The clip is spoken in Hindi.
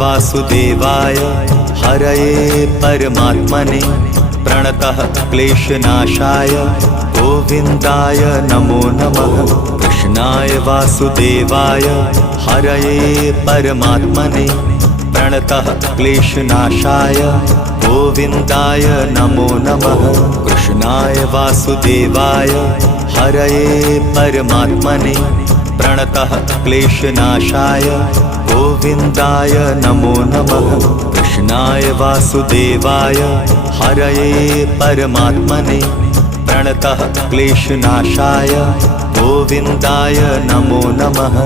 वासुदेवाय हरये परमात्मने प्रणतः क्लेशनाशाय गोविन्दाय नमो नमः। कृष्णाय वासुदेवाय हरये परमात्मने प्रणतः क्लेशनाशाय गोविन्दाय नमो नमः। कृष्णाय वासुदेवाय हरये परमात्मने प्रणतः क्लेशनाशाय गोविन्दाय नमो नमः। कृष्णाय वासुदेवाय हरये परमात्मने प्रणतः क्लेशनाशाय गोविन्दाय नमो नमः।